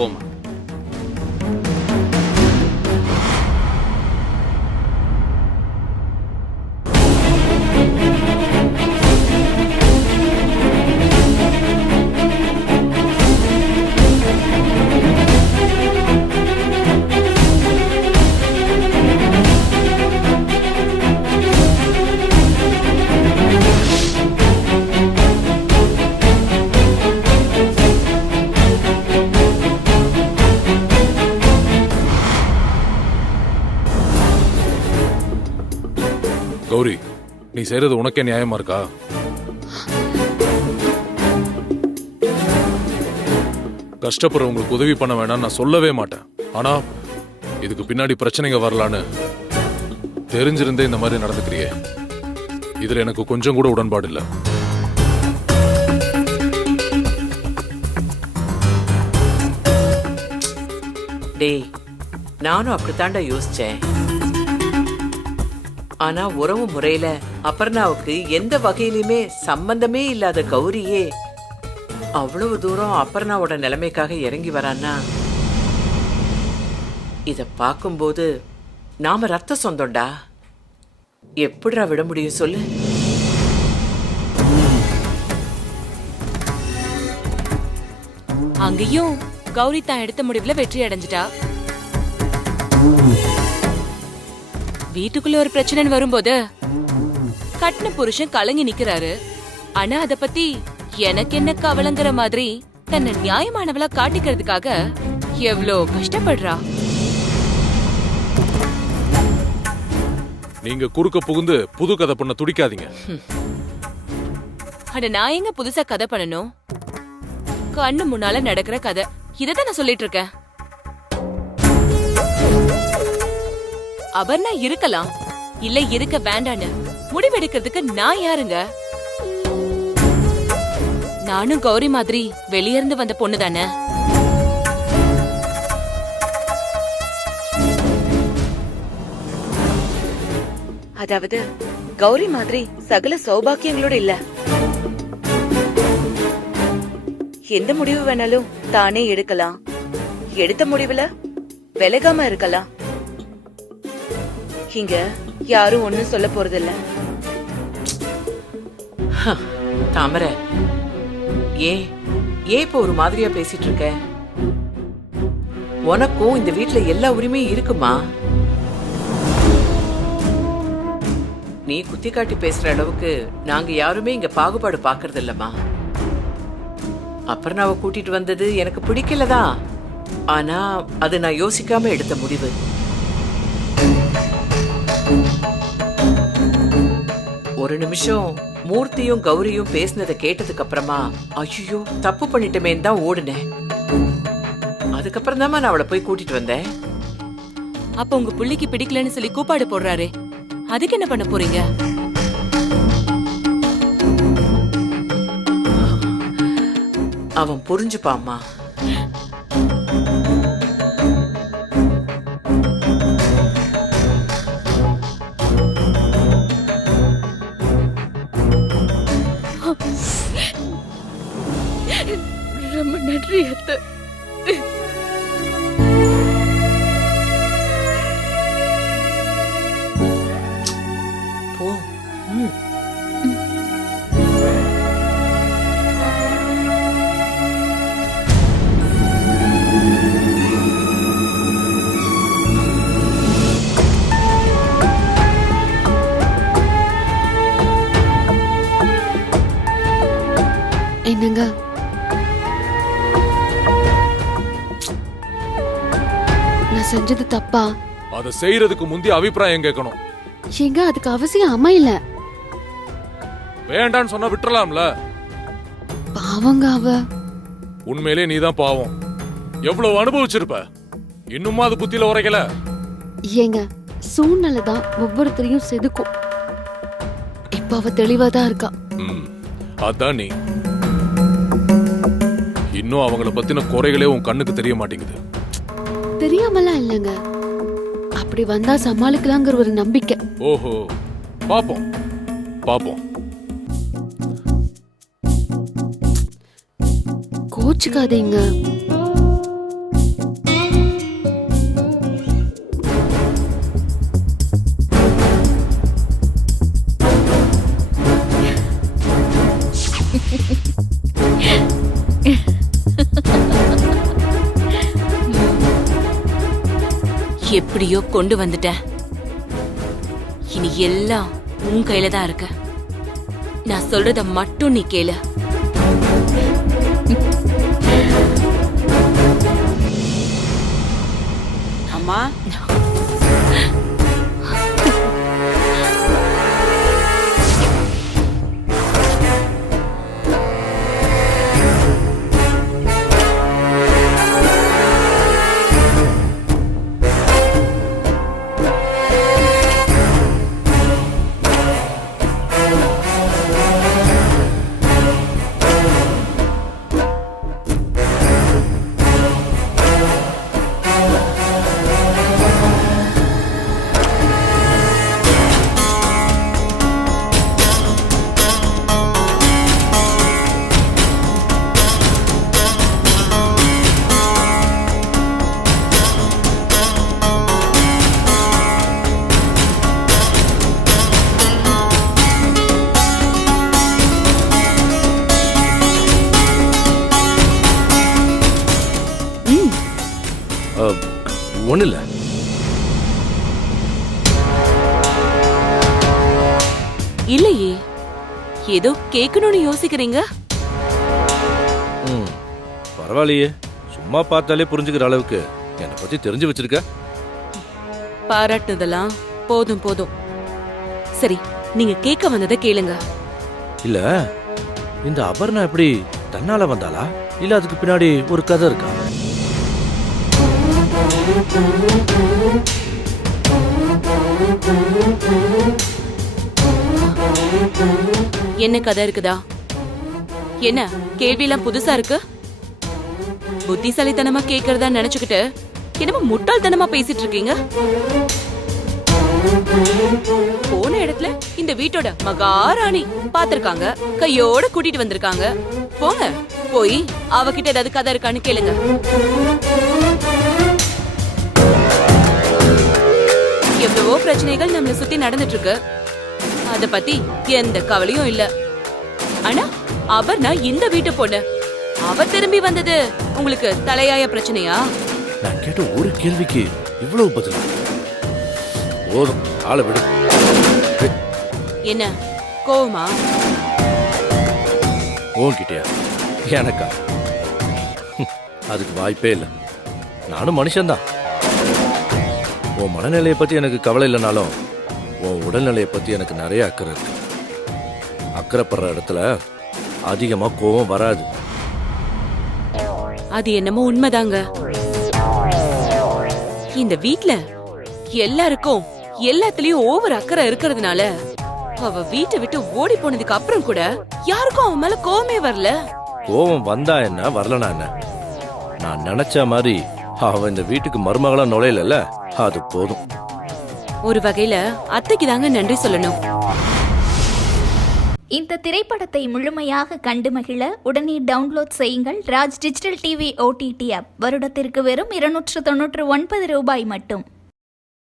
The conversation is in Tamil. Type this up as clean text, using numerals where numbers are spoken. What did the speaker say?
போமா. கௌரி, நீ செய்யறது உனக்கே நியாயமா இருக்கா? கஷ்டப்படுறவங்களுக்கு உதவி பண்ண வேணாம் நான் சொல்லவே மாட்டேன். ஆனா இதுக்கு பின்னாடி பிரச்சனைங்க வரலான்னு தெரிஞ்சிருந்தே இந்த மாதிரி நடந்துக்கிறியே, இதுல எனக்கு கொஞ்சம் கூட உடன்பாடு இல்லை. டேய், நானும் அப்படித்தாண்டா யோசிச்சேன். ஆனா உறவு முறையில அபர்ணாவுக்கு எந்த வகையிலுமே சம்பந்தமே இல்லாத கௌரியே அவ்வளவு தூரம் அபர்ணாவோட நிலைமைக்காக இறங்கி வரான்னா, இத பார்க்கும்போது நாம ரத்த சொந்தம்டா. எப்படிடா விட முடியும் சொல்லு? அங்கேயும் கௌரி தான் எடுத்த முடிவுல வெற்றி அடைஞ்சிட்டா. வீட்டுக்குள்ள ஒரு பிரச்சனை வரும்போது கட்டின புருஷன் கலங்கி நிக்கிறாரு. ஆனா அத பத்தி எனக்கு என்ன கவலைங்கிற மாதிரி தன்னை நியாயமானவளா காட்டிக்கிறதுக்காக எவ்வளோ கஷ்டப்படுறா. நீங்க குறுக்க புகுந்து புது கதை பண்ண துடிக்காதீங்க. அட நான் எங்க புதுசா கதை பண்ணணும்? கண்ணு முன்னால நடக்கிற கதை இததான் நான் சொல்லிட்டு இருக்கேன். அபர்ணா இருக்கலாம், இல்ல இருக்க வேண்டான்னு முடிவெடுக்கிறதுக்கு நான் யாருங்க? நானும் கௌரி மாதிரி வெளியிருந்து வந்த பொண்ணு தானே. அதாவது கௌரி மாதிரி சகல சௌபாக்கியங்களோட இல்ல. எந்த முடிவு வேணாலும் தானே எடுக்கலாம். எடுத்த முடிவுல விலகாம இருக்கலாம். இங்க யாரும் ஒண்ணும் சொல்ல போறதில்ல. தாமரை, ஏன் இப்ப ஒரு மாதிரியா பேசிட்டு இருக்க? உனக்கும் இந்த வீட்டுல எல்லா உரிமையும் இருக்குமா? நீ குத்தி காட்டி பேசுற அளவுக்கு நாங்க யாருமே இங்க பாகுபாடு பாக்குறது இல்லம்மா. அபர்ணாவை கூட்டிட்டு வந்தது எனக்கு பிடிக்கலதான். ஆனா அது நான் யோசிக்காம எடுத்த முடிவு. ஒரு நிமிஷம் மூர்த்தியும் கௌரியும் பேசினதை கேட்டதுக்கு அப்புறமா ஐயோ தப்பு பண்ணிட்டமேன்னு தான் ஓடுனேன். அதுக்கப்புறம் தான் நான் அவளை போய் கூட்டிட்டு வந்தேன். அப்ப உங்க புள்ளிக்கு பிடிக்கலன்னு சொல்லி கூப்பாடு போடுறாரு, அதுக்கு என்ன பண்ண போறீங்க? அவன் புரிஞ்சுப்பாம்மா. ரொம்ப நன்றி அத்தை. போ. என்னங்க, நான் செஞ்சது தப்பா? அதை செய்யறதுக்கு முந்தைய அபிப்பிராயம் கேட்கணும். ஏங்க, அதுக்கு அவசியம் அமையல. வேண்டான்னு சொன்னா விட்டுறலாம்ல. பாவங்க அவ. உண்மையிலே நீதான் பாவம். எவ்வளவு அனுபவிச்சிருப்ப, இன்னுமா அது புத்தியில உரைக்கல? ஏங்க, சூழ்நிலை தான் ஒவ்வொருத்தரையும் செதுக்கும். இப்ப அவ தெளிவாதான் இருக்கா. அதான் நீ இன்னும் அவங்கள பத்தின குறைகளே உன் கண்ணுக்கு தெரிய மாட்டேங்குது. தெரியாமலாம் இல்லங்க, அப்படி வந்தா சமாளிக்கலாங்கிற ஒரு நம்பிக்கை. ஓஹோ, பாப்போம் பாப்போம். கோச்சுக்காதீங்க. எப்படியோ கொண்டு வந்துட்டேன். இனி எல்லாம் உன் கையில தான் இருக்கு. நான் சொல்றத மட்டும் நீ கேளு. அம்மா, ஒண்ணு இல்ல. இல்லையே, ஏதோ கேட்கணும்னு யோசிக்கிறீங்க. பரவாயில்லையே, சும்மா பார்த்தாலே புரிஞ்சுக்கிற அளவுக்கு என்னை பத்தி தெரிஞ்சு வச்சிருக்க. பாராட்டுனதெல்லாம் போதும் போதும். சரி, நீங்க கேட்க வந்ததை கேளுங்க. இல்ல, இந்த அபர்ணா எப்படி தன்னால வந்தாளா, இல்ல அதுக்கு பின்னாடி ஒரு கதை இருக்கா? என்ன கதை இருக்குதா? என்ன கேள்வியெல்லாம் புதுசா இருக்கு? புத்திசாலித்தனமா கேக்குறதா நினைச்சுக்கிட்டு என்னமோ முட்டாள்தனமா பேசிட்டு இருக்கீங்க. போன இடத்துல இந்த வீட்டோட மகாராணி பாத்திருக்காங்க, கையோட கூட்டிட்டு வந்திருக்காங்க. போங்க, போய் அவகிட்ட ஏதாவது கதை இருக்கான்னு கேளுங்க. எவ்வளவோ பிரச்சனைகள் நம்மள சுத்தி நடந்துட்டு இருக்கு. அத பத்தி எந்த கவலையும் இல்ல. ஆனா அபர்ணா இந்த வீட்டு பொண்ணு. அவ திரும்பி வந்தது உங்களுக்கு தலையாய பிரச்சனையா? நான் கேட்ட ஒரு கேள்விக்கு இவ்வளவு பதில். போதும், ஆளை விடு. என்ன கோவமா? உன்கிட்டயா? எனக்கா? அதுக்கு வாய்ப்பே இல்லை. நானும் மனுஷன்தான். உன் மனநிலையை பத்தி எனக்கு கவலை இல்லைனாலும் உன் உடல்நிலையை பத்தி எனக்கு நிறைய அக்கறை இருக்கு. அக்கறைப்படுற இடத்துல அதிகமா கோவம் வராது. அது என்னமோ உண்மைதாங்க. இந்த வீட்ல எல்லாருக்கும் எல்லாத்துலயும் ஓவர் அக்கறை இருக்கிறதுனால அவ வீட்டை விட்டு ஓடி போனதுக்கு அப்புறம் கூட யாருக்கும் அவன் மேல கோவமே வரல. கோவம் வந்தா என்ன, வரலனா என்ன, நான் நினைச்ச மாதிரி அவ இந்த வீட்டுக்கு மருமகளா நுழையல, அது போதும். ஒரு வகையில அத்தைக்கு தாங்க நன்றி சொல்லணும். இந்த திரைப்படத்தை முழுமையாக கண்டு மகிழ உடனே டவுன்லோட் செய்யுங்கள் Raj digital TV OTT app. வருடத்திற்கு வெறும் 299 ரூபாய் மட்டும்.